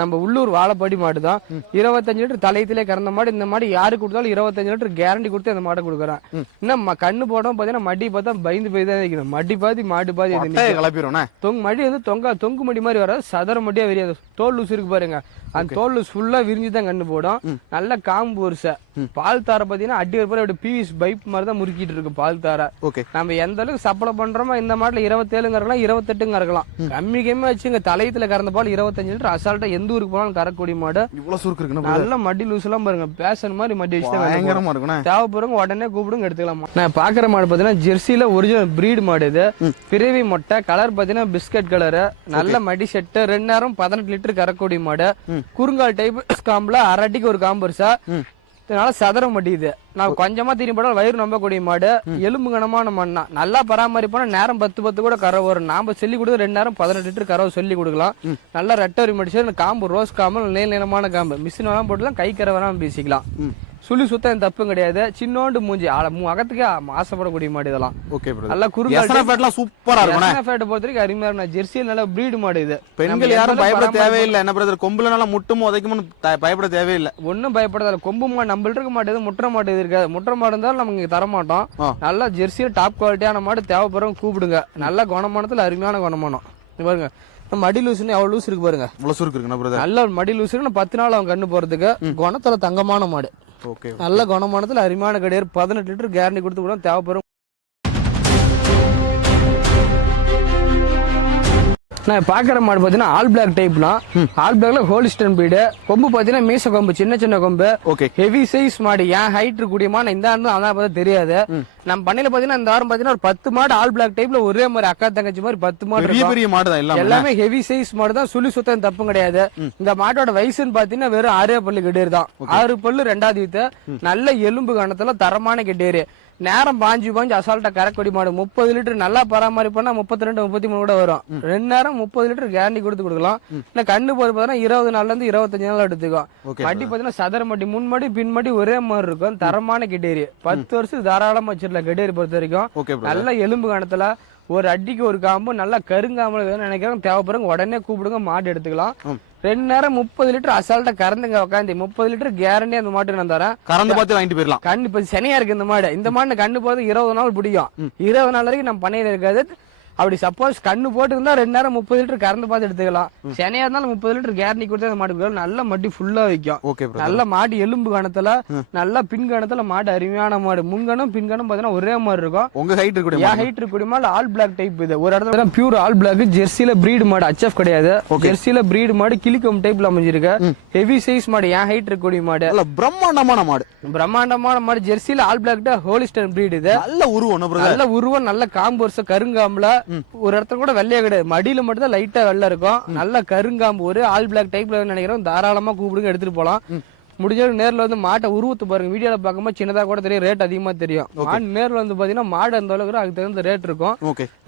நம்ம உள்ளூர் வாழைப்பாடி மாடு தான். இருபத்தஞ்சு லிட்டர் தலையத்திலே கறந்த மாடு. இந்த மாடு யாரு கொடுத்தாலும் இருபத்தஞ்சு லிட்டர் கேரண்டி கொடுத்து அந்த மாடை கொடுக்குறேன். இன்னும் கண்ணு போடும் பாத்தீங்கன்னா மடி பார்த்தா பயந்து போய் தான் மடி பாதி மாடு பாதி கிளப்பிடும்ண்ணே. தொங்கு மடி வந்து தொங்க தொங்கு மடி மாதிரி வராது. சதுர மடியா விரியாது தோல் லூஸ் இருக்கு பாருங்க. அந்த தோல் ஃபுல்லா விரிஞ்சு தான் கண்ணு போடும். நல்ல காம்பு வருஷ பால் தாரை பாத்தீங்கன்னா அடி ஒரு பிவிஸ் பைப் மாதிரி தான் முறுக்கிட்டு இருக்கு பால் தாரை. ஓகே நம்ம எந்த அளவுக்கு சப்ளை பண்றோமோ இந்த மாட்டுல இருபத்தேழுங்க இருக்கலாம் இருபத்தெட்டுங்க இருக்கலாம் கம்மி கம்மி வச்சுங்க தலையத்துல கறந்த பால் இருபத்தஞ்சு லிட்டர். அசால்ட்டா எந்த ஊருக்கு போனாலும் கறக்கூடிய மாடு. இவ்வளவு சுருக்கு பிரதர் நல்ல மடி லூஸ் எல்லாம் பாருங்க பேஷன் மாதிரி மடி வச்சு. பயங்கரமா இருக்குண்ணே. தேவைப்படுறவங்க உடனே கூப்பிடுங்க எடுத்துக்கலாம்? நான் பாக்குற மாடு பாத்தீங்கன்னா ஜெர்சில ஒரிஜினல் பிரீடு மாடு இது. பிறவி மொட்டை கலர் பாத்தீங்கன்னா பிஸ்கட் கலரு நல்ல மடி செட்டு ரெண்டு நேரம் பதினெட்டு லிட்டர் கறக்கூடிய மாடு. குறுங்கால் டைப் காம்புல அரை அடிக்கு ஒரு காம்பு வருஷா இதனால சதுரம் மடி இது நான் கொஞ்சமா திரும்பி போட்டால் வயிறு நம்பக்கூடிய மாடு. எலும்பு கனமான மண்ணா. நல்லா பராமரிப்போனா நேரம் பத்து பத்து கூட கறவை வரும். நாம சொல்லி கொடுத்து ரெண்டு நேரம் பதினெட்டு லிட்டர் கறவை சொல்லி கொடுக்கலாம். நல்லா ரெட்டரி மடிச்சு காம்பு ரோஸ் காம்பு நீள நீளமான காம்பு. மிஷின் வேணாம் போட்டுலாம் கை கரை வேணாம் பேசிக்கலாம் சுழி சுத்தம் தப்பும் கிடையாது. சின்னோண்டு மூஞ்சி. அகத்துக்கே ஆசைப்படக்கூடிய மாடு இதெல்லாம். ஓகே நல்லா ஃபேட்லாம் சூப்பரா இருக்குண்ணே ஃபேட் பொறுத்த வரைக்கும் அருமையா இருக்கும் ஜெர்சியில் நல்ல பிரீடு மாடு இது. பெண்கள் யாரும் பயப்பட தேவையில்லை என்ன பிரதர் கொம்புல நல்லா முட்டும் உதைக்கும்னு த- பயப்பட தேவையில்லை. ஒன்றும் பயப்படாத கொம்பு மாடு நம்மள்ட்ட இருக்க மாட்டேது முட்டை மாடு இது இருக்காது. முட்டை மாடு இருந்தாலும் நம்ம இங்க தர மாட்டோம். நல்லா ஜெர்சியில் டாப் குவாலிட்டியான மாடு தேவைப்படுறவங்க கூப்பிடுங்க. நல்ல குணமானத்துல அருமையான குணமானம். பாருங்க. மடி லூசுன்னு எவ்வளவு லூஸ் இருக்கு பாருங்க. இவ்வளவு சுருக்கு பிரதர் நல்ல மடி லூஸ் இருக்கு பத்து நாள் அவன் கண்ணு போறதுக்கு. குணத்துல தங்கமான மாடு. ஓகே நல்ல குணமானத்தில் அருமையான கடையார். பதினெட்டு லிட்டர் கேரண்டி கொடுத்து கூட தேவைப்படும் நான் பாக்குற மாடு பார்த்தீங்கன்னா ஆல் பிளாக் டைப்னா ஆல் பிளாக்ல ஹோலிஸ்டன் பீடு கொம்பு பார்த்தீங்கன்னா மீச கொம்பு சின்ன சின்ன கொம்பு. ஓகே ஹெவி சைஸ் மாடு. ஏன் ஹைட் மாடு? இந்த ஆண்டு அதான் பார்த்தா தெரியாது. நம்ம பண்ணையில பார்த்தீங்கன்னா இந்த வாரம் பார்த்தீங்கன்னா ஒரு பத்து மாடு ஆல் பிளாக் டைப்ல ஒரே மாதிரி அக்கா தங்கச்சி மாதிரி பத்து மாடு பெரிய. பெரிய மாடு தான் எல்லாம் ஹெவி சைஸ் மாடு தான். சுழி சுத்தம் தப்பும் கிடையாது. இந்த மாட்டோட வயசுன்னு பாத்தீங்கன்னா வெறும் ஆறே பல்லு கெடேரு தான். ஆறு பல்லு ரெண்டாவது வீத்து. நல்ல எலும்பு கணத்துல தரமான கெடேரு. நேரம் பாஞ்சு பாஞ்சு அசால்ட்டா கரக்கொடி மாடு முப்பது லிட்டர் நல்லா பராமரிப்புனா முப்பத்தி ரெண்டு முப்பத்தி மூணு கூட வரும். ரெண்டு நேரம் முப்பது லிட்டர் கேரண்டி கொடுத்து கொடுக்கலாம். இல்ல கண்ணு போது பார்த்தீங்கன்னா இருபது நாள்ல இருந்து இருபத்தஞ்சு நாள் எடுத்துக்கும். மடி பாத்தீங்கன்னா சதுர மடி முன்மடி பின்மடி ஒரே மாதிரி இருக்கும். தரமான கெடேரி. பத்து வருஷம் தாராளமா வச்சிடலாம் கெடேரி பொறுத்த வரைக்கும். நல்ல எலும்பு கணத்துல ஒரு அடிக்கு ஒரு காம்பு நல்லா கருங்காமல் நினைக்கிறவங்க தேவைப்படுறவங்க உடனே கூப்பிடுங்க மாடு எடுத்துக்கலாம். ரெண்டு நேரம் முப்பது லிட்டர் அசால்ட்டா கறந்துங்க உட்காந்து முப்பது லிட்டர் கேரண்டி அந்த மாட்டு நான் தரேன். கறந்து பார்த்து வாங்கிட்டு போயிடலாம் கண்ணு இப்ப சனியா இருக்கு இந்த மாடு. இந்த மாடு கண்ணு போது இருபது நாள் பிடிக்கும். இருபது நாள் வரைக்கும் நம்ம பண்ணையில இருக்காது அப்படி சப்போஸ் கண்ணு போட்டு இருந்தா ரெண்டு நேரம் முப்பது லிட்டர் கறந்து பார்த்து எடுத்துக்கலாம். செனையா இருந்தாலும் முப்பது லிட்டர் கேரண்டி கொடுத்து அந்த மாடு கொடுக்கலாம். நல்ல மடி ஃபுல்லா வைக்கும். ஓகே நல்ல மாடு எலும்பு கணத்துல நல்ல பின் கணத்துல மாடு அருமையான மாடு. முன்கணம் பின்கணம் பாத்தீங்கன்னா ஒரே மாதிரி இருக்கும். உங்க ஹைட் இருக்கக்கூடிய என் ஹைட் இருக்கக்கூடிய ஆல் பிளாக் டைப் இது. ஒரு இடத்துல பியூர் ஆல் பிளாக் ஜெர்சில பிரீடு மாடு ஹச்எஃப் கிடையாது. ஜெர்சில பிரீடு மாடு கிளிக்கம் டைப்ல அமைஞ்சிருக்கு. ஹெவி சைஸ் மாடு என் ஹைட் இருக்கக்கூடிய மாடு. பிரம்மாண்டமான மாடு. பிரம்மாண்டமான மாடு ஜெர்சில ஆல் பிளாக் ஹோலிஸ்டன் பிரீடு இது. நல்ல உருவம் நல்ல உருவம் நல்ல காம்பு வருஷம் கருங்காம்புல ஒரு இடத்துல கூட வெள்ளையா கிடையாது. மடியில மட்டும் தான் லைட்டா வெள்ளை இருக்கும். நல்ல கருங்காம்பு ஒரு ஆல் பிளாக் டைப்ல நினைக்கிறோம் தாராளமா கூப்பிடுங்க எடுத்துட்டு போலாம். முடிஞ்சவரை நேர்ல வந்து மாட்டை உருவத்து பாருங்க. வீடியோல பார்க்கும்போது சின்னதா கூட தெரியும். ரேட் அதிகமா தெரியும். மாடு நேர்ல வந்து பாத்தீங்கன்னா மாடு அந்த அளவுக்கு அதுக்கு தகுந்த ரேட் இருக்கும்.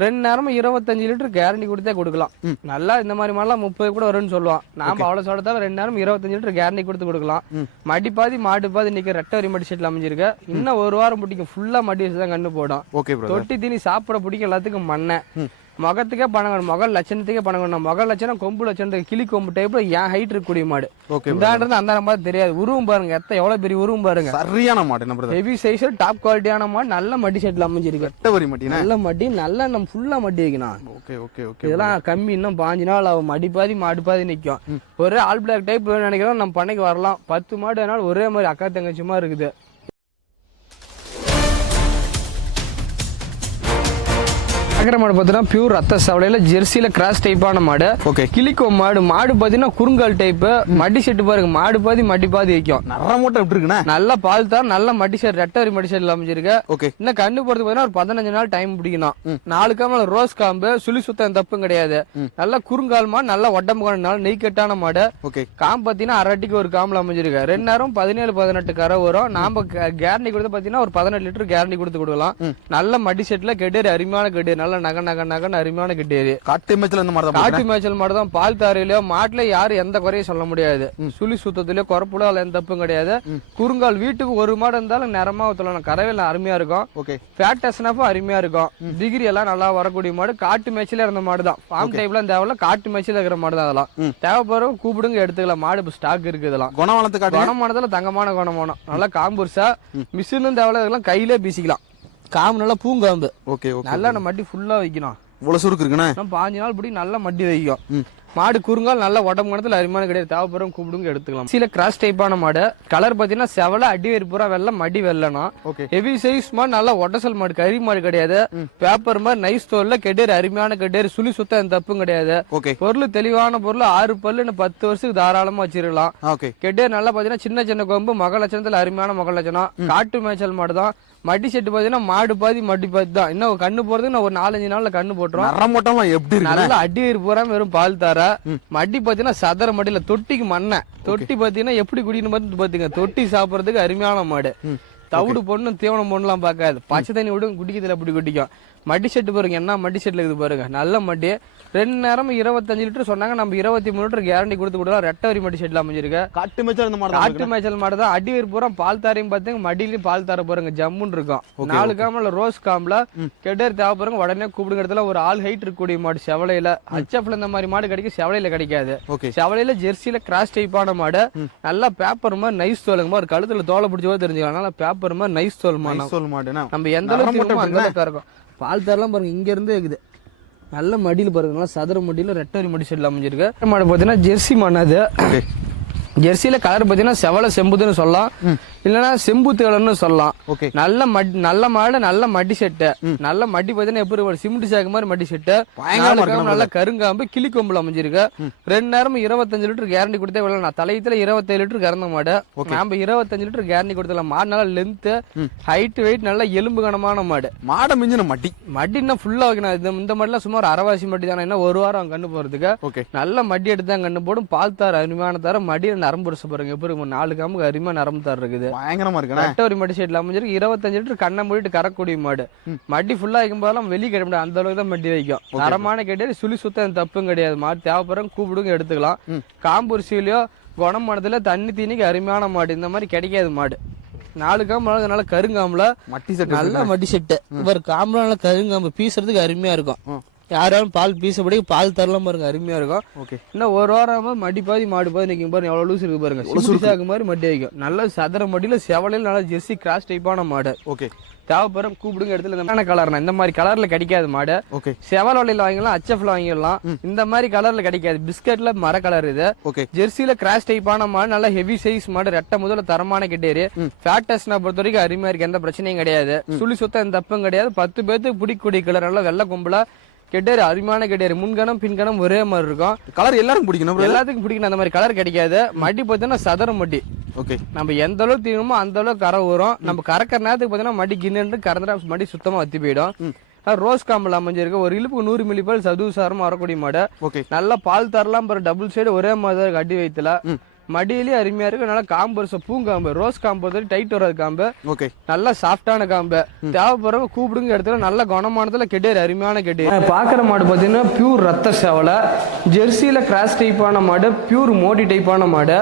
ரெண்டு நேரமும் இருபத்தஞ்சு லிட்டர் கேரண்டி கொடுத்தே கொடுக்கலாம். நல்லா இந்த மாதிரி மாடலாம் முப்பது கூட வரும்னு சொல்லுவான். நாம அவ்வளவு சொல்றதால ரெண்டு நேரம் இருபத்தஞ்சு லிட்டர் கேரண்டி கொடுத்து கொடுக்கலாம். மடி பாதி மாடு பாதி இன்னைக்கு ரெட்டை வரி மடி செட்ல அமைஞ்சிருக்கு. இன்னும் ஒரு வாரம் பிடிக்கும். ஃபுல்லா மடி வச்சு தான் கண்ணு போடும். தொட்டி தீனி சாப்பிட பிடிக்கும். எல்லாத்துக்கும் மண்ணை. முகத்துக்கே பணம் முக லட்சணத்துக்கே பணம் முக லட்சணம் கொம்பு லட்சணத்துக்கு கிளி கொம்பு டைப்ல என் ஹைட் இருக்கக்கூடிய மாடு. ஓகே இந்தான்றது அந்த மாதிரி தெரியாது. உருவம் பாருங்க எத்த எவ்வளவு பெரிய உருவம் பாருங்க. சரியான மாடு பிரதர் ஹெவி சைஸ் டாப் குவாலிட்டியான மாடு. நல்ல மடி செட்ல அமைஞ்சிருக்கு. எட்ட வரி மாட்டினா நல்ல மடி நல்ல நம்ம ஃபுல்லா மடி வைக்கணும் ஓகே ஓகே ஓகே இதெல்லாம் கம்மி இன்னும் பாஞ்சு நாள் ஆகும். மடி பாதி மாடு பாதி நிற்கும் ஒரே ஆல் பிளாக் டைப் நினைக்கிறோம் நம்ம பண்ணைக்கு வரலாம். பத்து மாடு வேணாலும் ஒரே மாதிரி அக்கா தங்கச்சிமா இருக்குது. சக்கரை மாடு பார்த்தீங்கன்னா பியூர் ரத்த சவலையில ஜெர்சியில கிராஸ் டைப்பான மாடு. ஓகே கிளிக்கோ மாடு. மாடு பார்த்தீங்கன்னா குறுங்கால் டைப்பு மடி செட்டு பாருங்க. மாடு பாதி மடி பாதி வைக்கும். நர மூட்டை எப்படி இருக்குண்ணே? நல்ல பால் தான் நல்ல மடி செட் ரெட்டரி மடி செட்ல அமைஞ்சிருக்கு. ஓகே இன்னும் கண்ணு போறதுக்கு பார்த்தீங்கன்னா ஒரு பதினஞ்சு நாள் டைம் பிடிக்கணும். நாலு காமல் ரோஸ் காம்பு சுழி சுத்தம் தப்பும் கிடையாது. நல்ல குறுங்கால் மாடு நல்ல உடம்பு கொண்டாலும் நெய் கட்டான மாடு. ஓகே காம்பு பார்த்தீங்கன்னா அரட்டிக்கு ஒரு காம்பில் அமைஞ்சிருக்கு. ரெண்டு நேரம் பதினேழு பதினெட்டு கரை வரும். நாம கேரண்டி கொடுத்து பார்த்தீங்கன்னா ஒரு பதினெட்டு லிட்டர் கேரண்டி கொடுத்து கொடுக்கலாம். நல்ல மடி செட்ல கெட்டேரி அருமையான கெட்டேரி நல்ல நகை நகை நகன்னு அருமையான கெட்டேரி காட்டு மேய்ச்சல் இந்த மாதிரி காட்டு மேய்ச்சல் மாடு தான் பால் தாரையிலயோ மாட்டுல யாரும் எந்த குறையும் சொல்ல முடியாது. சுழி சுத்தத்திலயோ குறப்புல அதுல எந்த தப்பும் கிடையாது. குறுங்கால் வீட்டுக்கு ஒரு மாடு இருந்தாலும் நிறமா ஊத்தலாம். கறவையில் அருமையா இருக்கும். ஓகே. ஃபேட் டெஸ்னப்பும் அருமையா இருக்கும். டிகிரி எல்லாம் நல்லா வரக்கூடிய மாடு. காட்டு மேய்ச்சல இருந்த மாடு தான் ஃபார்ம் டைப்லாம் தேவையில்ல. காட்டு மேய்ச்சல இருக்கிற மாடு தான் அதெல்லாம் தேவைப்படுறவங்க கூப்பிடுங்க எடுத்துக்கலாம். மாடு ஸ்டாக் இருக்கு இதெல்லாம். குணவளத்தை காட்டுங்க. குணமானதுல தங்கமான குணமானம் நல்லா காம்புருசா மிஷினும் தேவையில்ல இதெல்லாம் கையிலே பீசிக்கலாம். காம்பு நல்லா பூங்காம்பு. ஓகே ஓகே நல்லா நம்ம மட்டி ஃபுல்லா வைக்கணும். இவ்வளவு சுருக்கு இருக்குண்ணே. பாஞ்சு நாள் இப்படி நல்லா மட்டி வைக்கும். மாடு குறுங்கால் நல்ல உடம்பு கணத்துல அருமையான கிடையாது. தேவைப்படுறோம் கூப்பிடுங்க எடுத்துக்கலாம். சில கிராஸ் டைப்பான மாடு. கலர் பார்த்தீங்கன்னா செவல அடி வேறு பூரா வெள்ளை மடி வெள்ளனா ஹெவி சைஸ் மாடு நல்லா ஒட்டசல் மாடு கறி மாடு கிடையாது. பேப்பர் மாதிரி நைஸ் தோல்ல கெடேரி அருமையான கெடேரி சுழி சுத்தம் எந்த தப்பும் கிடையாது. பொருள் தெளிவான பொருள் ஆறு பல்லுன்னு பத்து வருஷத்துக்கு தாராளமா வச்சிருக்கலாம். ஓகே. கெட்டேர் நல்லா பாத்தீங்கன்னா சின்ன சின்ன கொம்பு மக லட்சணத்துல அருமையான மக லட்சணம். காட்டு மேய்ச்சல் மாடு தான் மடி செட்டு பாத்தீங்கன்னா மாடு பாதி மடி பாதி தான். இன்னும் கண்ணு போறதுக்கு நான் ஒரு நாலஞ்சு நாள்ல கண்ணு போட்டுரும். நர மூட்டமா எப்படி நல்ல அடி வயிறு பூரா வெறும் பால் தார. மடி பாத்தீங்கன்னா சதர மடியில தொட்டிக்கு மண்ணை. தொட்டி பாத்தீங்கன்னா எப்படி குடிக்கணும் பார்த்து பாத்துங்க. தொட்டி சாப்பிடறதுக்கு அருமையான மாடு. தவிடு பொண்ணு தீவனம் பொண்ணுலாம் பார்க்காது. பச்சை தண்ணி விடும் குடிக்கிறதுல அப்படி குடிக்கும். மடி செட்டு பாருங்க என்ன மடி செட்ல இருக்குது பாருங்க. நல்ல மடி. ரெண்டு நேரம் இருபத்தஞ்சு லிட்டர் சொன்னாங்க நம்ம இருபத்தி மூணு லிட்டர் கேரண்டி கொடுத்து கொடுக்கலாம் ரெட்டை வரி மடி செட்ல அமைஞ்சிருக்கு. காட்டு மேய்ச்சல் இந்த மாதிரி காட்டு மேய்ச்சல் மாடு தான் அடி வயிறு பூரா பால் தாரையும் பார்த்தீங்க மடியிலையும் பால் தார பாருங்க ஜம்முன்னு இருக்கும். நாலு காமல ரோஸ் காம்ல கெட்டர் தேவை பாருங்க உடனே கூப்பிடுங்க இடத்துல ஒரு ஆள் ஹைட் இருக்கக்கூடிய மாடு செவலையில ஹச்எஃப்ல இந்த மாதிரி மாடு கிடைக்கும் செவலையில கிடைக்காது. செவலையில ஜெர்சியில கிராஸ் டைப்பான மாடு. நல்லா பேப்பர் மாதிரி நைஸ் தோலுங்க. மாதிரி கழுத்துல தோலை பிடிச்சவோ தெரிஞ்சுக்கலாம். நல்லா பேப்பர் மாதிரி நைஸ் தோல் மாடு. நம்ம எந்த அளவுக்கு இருக்கும். பால் தரலாம் பாருங்க இங்கேருந்து இருக்குது. நல்ல மடியில் பாருங்க நல்லா சதுர மடியில் ரெட்டரி மடி செடியில் அமைஞ்சிருக்கு. மாடு பார்த்தீங்கன்னா ஜெர்சி மாடு அது ஜெர்சியில கலர் பார்த்தீங்கன்னா செவல செம்புதுன்னு சொல்லலாம். இல்லைன்னா செம்பு தேளன்னு சொல்லலாம். ஓகே. நல்ல மட் நல்ல மாடு நல்ல மடி செட்டு. நல்ல மடி பார்த்தீங்கன்னா எப்படி ஒரு சிமெண்ட் சாக்கு மாதிரி மடி செட்டு. நல்ல கருங்காம்பு கிளி கொம்புல அமைஞ்சிருக்கு. ரெண்டு நேரம் இருபத்தஞ்சு லிட்டர் கேரண்டி கொடுத்தே விடல நான் தலையத்துல இருபத்தேழு லிட்டர் கறந்த மாடு. நாம இருபத்தஞ்சு லிட்டர் கேரண்டி கொடுத்தலாம் மாடு நல்லா லென்த்து ஹைட் வெயிட் நல்ல எலும்பு கனமான மாடு. மாடை மிஞ்சின மட்டி. மடி இன்னும் ஃபுல்லா வைக்கணும். இந்த இந்த மாடுலாம் சுமார் அரைவாசி மடி தானே. என்ன ஒரு வாரம் கண்ணு போறதுக்கு. நல்ல மடி எடுத்து தான் கண்ணு போடும். பால் தார அருமையான தார. மடியில் நரம்பு உரிச பாருங்க. எப்படி இருக்கும்? நாலு காம்புக்கு அருமையா நரம்பு தார் இருக்குது. பயங்கரமா இருக்குண்ணே. ரெட்டவரி மடி சைட்ல அமைஞ்சிருக்கு இருபத்தஞ்சு லிட்டர் கண்ணை மூடிட்டு கறக்கூடிய மாடு. மடி ஃபுல்லா வைக்கும் போதெல்லாம் வெளியே கிடைக்க முடியாது அந்த அளவுக்கு தான் மடி வைக்கும். தரமான கேட்டு சுழி சுத்தம் தப்பும் கிடையாது. மாடு தேவைப்படுறவங்க கூப்பிடுங்க எடுத்துக்கலாம். காம்பூர்சியிலையோ குணமானதுல தண்ணி தீனிக்கு அருமையான மாடு. இந்த மாதிரி கிடைக்காது மாடு. நாலு காம்பு நல்லா நல்ல கருங்காம்புல மட்டி செட்டு நல்ல மடி செட்டு. ஒரு காம்பு நல்லா கருங்காம்பு. பீசுறதுக்கு அருமையா இருக்கும். யாராலும் பால் பீசப்படி பால் தரலாம் பாருங்க அருமையா இருக்கும். ஓகே. இன்னும் ஒரு வாரமா மடி பாதி மாடு பாதி நிற்கும் பாருங்க எவ்வளவு லூஸ் இருக்கு பாருங்க. சுருசாக்கு மாதிரி மடி வைக்கும் நல்ல சதுர மடியில செவலையில் நல்ல ஜெர்சி கிராஸ் டைப்பான மாடு. ஓகே. தேவைப்படுற கூப்பிடுங்க இடத்துல இந்த மாதிரி கலர்னா இந்த மாதிரி கலர்ல கிடைக்காது மாடு. ஓகே. செவல் வலையில் வாங்கிடலாம் ஹச்எஃப்ல வாங்கிடலாம். இந்த மாதிரி கலர்ல கிடைக்காது. பிஸ்கட்ல மர கலர் இது. ஓகே. ஜெர்சியில கிராஸ் டைப்பான மாடு நல்ல ஹெவி சைஸ் மாடு ரெட்டை முதல்ல தரமான கிட்டேரி. ஃபேட்டஸ்னா பொறுத்த வரைக்கும் அருமையா இருக்கு எந்த பிரச்சனையும் கிடையாது. சுழி சுத்தம் எந்த தப்பும் கிடையாது. பத்து பேத்துக்கு பிடிக்கக்கூடிய கலர் நல்லா வெள்ளை கும்பலா கெட்டேரி அருமையான கெட்டேரி முன்கணம் பின்கணம் ஒரே மாதிரி இருக்கும். கலர் எல்லாருக்கும் பிடிக்கணும்? எல்லாத்துக்கும் பிடிக்கணும். அந்த மாதிரி கலர் கிடைக்காது. மடி பார்த்தீங்கன்னா சதுரம் மடி ஓகே நம்ம எந்த அளவுக்கு தீணுமோ அந்த அளவுக்கு கரை வரும் நம்ம கறக்கிற நேரத்துக்கு பார்த்தீங்கன்னா மடி கிண்ணு கறந்துட்டா மடி சுத்தமா வத்தி போயிடும். ரோஸ் காம்பில் அமைஞ்சிருக்கு. ஒரு இழுப்பு நூறு மில்லி பால் சதுசாரமா வரக்கூடிய மாடு. ஓகே நல்லா பால் தரலாம் பாரு. டபுள் சைடு ஒரே மாதிரி அடி வயிற்றுல மடியிலேயே அருமையா இருக்கு. நல்லா காம்பு பூங்காம்பு ரோஸ் காம்பு வந்து டைட் வராது காம்பு. ஓகே நல்லா சாஃப்டான காம்பு. தேவைப்படுறவங்க கூப்பிடுங்க இடத்துல நல்ல குணமானதுல கெட்டேரி அருமையான கெட்டேரி பாக்குற மாடு பாத்தீங்கன்னா பியூர் ரத்த சேவலை. ஜெர்சியில கிராஸ் டைப்பான மாடு பியூர் மோடி டைப்பான மாடு.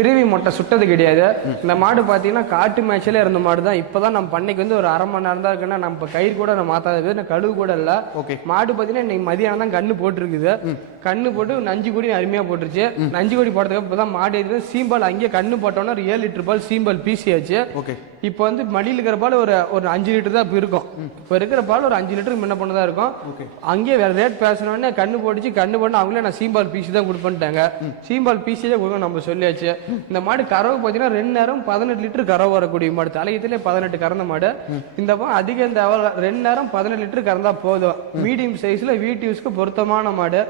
பிறவி மொட்டை சுட்டது கிடையாது. இந்த மாடு பாத்தீங்கன்னா காட்டு மேட்ச்ல இருந்த மாடு தான் இப்பதான் நம்ம பண்ணைக்கு வந்து ஒரு அரை மணி நேரம் தான் இருக்குன்னா நம்ம கயிறு கூட நம்ம மாத்தாது நான் கழுவு கூட இல்ல. ஓகே. மாடு பாத்தீங்கன்னா இன்னைக்கு மதியானம் தான் கண்ணு போட்டுருக்குது. கண்ணு போட்டு நஞ்சு கொடி அருமையா போட்டுருச்சு. நஞ்சு கொடி போட்டதுக்கு இப்பதான் மாடு இருக்குது சீம்பால் அங்கேயே கண்ணு போட்டோன்னா ஒரு ஏழு லிட்டர் பால் சீம்பால் பீசியாச்சு. ஓகே. இப்போ வந்து மடியில் இருக்கிற பால் ஒரு ஒரு அஞ்சு லிட்டர் தான் இப்போ இருக்கும். இப்போ இருக்கிற பால் ஒரு அஞ்சு லிட்டருக்கு முன்ன பண்ண தான் இருக்கும் அங்கேயே வேற ரேட் பேசணுன்னே கண்ணு போட்டுச்சு கண்ணு போட்டு அவங்களே நான் சீம்பால் பீசி தான் கொடுப்பேன்ட்டாங்க. சீம்பால் பீசி தான் கொடுக்க நம்ம சொல்லியாச்சு. இந்த மாடு கறவை பார்த்தீங்கன்னா ரெண்டு நேரம் பதினெட்டு லிட்டர் கறவை வரக்கூடிய மாடு. தலையத்திலே பதினெட்டு கறந்த மாடு. இந்த அதிகம் தேவை ரெண்டு நேரம் பதினெட்டு லிட்டர் கறந்தா போதும். மீடியம் சைஸ்ல வீட்டு யூஸ்க்கு பொருத்தமான மாடு.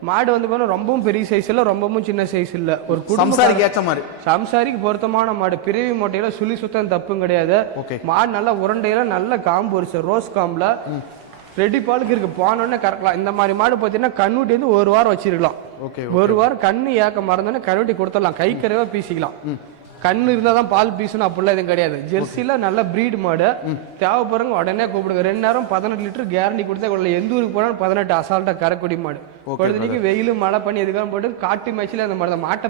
மாடு வந்து பாத்தீங்கன்னா ரொம்பவும் பெரிய சைஸ் இல்ல ரொம்பவும் சின்ன சைஸ் இல்ல. ஒரு சம்சாரிக்கு ஏற்ற மாதிரி. சம்சாரிக்கு பொருத்தமான மாடு. பிறவி மொட்டையில சுழி சுத்தம் தப்பும் கிடையாது. மாடு நல்லா உருண்டையில நல்ல காம்பு ஒரு ரோஸ் காம்புல. ரெடி பாலுக்கு இருக்கு. போனோடனே கறக்கலாம். இந்த மாதிரி மாடு பார்த்தீங்கன்னா கண்ணுட்டி வந்து ஒரு வாரம் வச்சிருக்கலாம். ஒரு வாரம் கண்ணு ஏக்க மறந்தோடனே கண்ணுட்டி கொடுத்துடலாம். கை கரைவா பீசிக்கலாம். கண்ணு இருந்தா தான் பால் பீசணும் அப்படிலாம் எதுவும் கிடையாது. ஜெர்சில நல்ல பிரீடு மாடு. தேவைப்படுறவங்க உடனே கூப்பிடுங்க. ரெண்டு நேரம் பதினெட்டு லிட்டர் கேரண்டி கொடுத்தா கொள்ளலாம் எந்த ஊருக்கு போனாலும் பதினெட்டு அசால்ட்டா கறக்கூடிய மாடு. பொழுதுனிக்கு வெயில் மழை பண்ணி எதுக்காக போட்டு காட்டு மேட்ச்ல அந்த மாடு தான் மாட்டை